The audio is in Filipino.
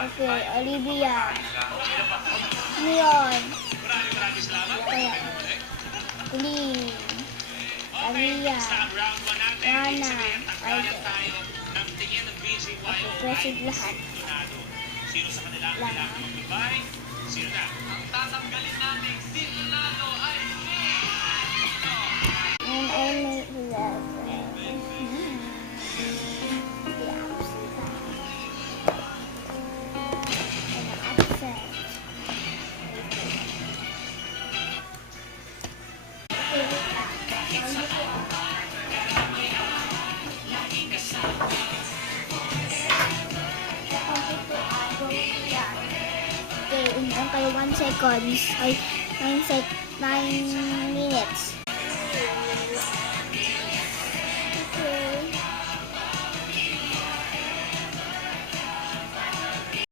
Okay, Olivia. Leon. Kaya. Lee. Aria. Rana. Aida. Okay, proceed lahat. Lang. And only 11. The absent. Okay, uminom kayo 1 seconds. Ay, 9 minutes.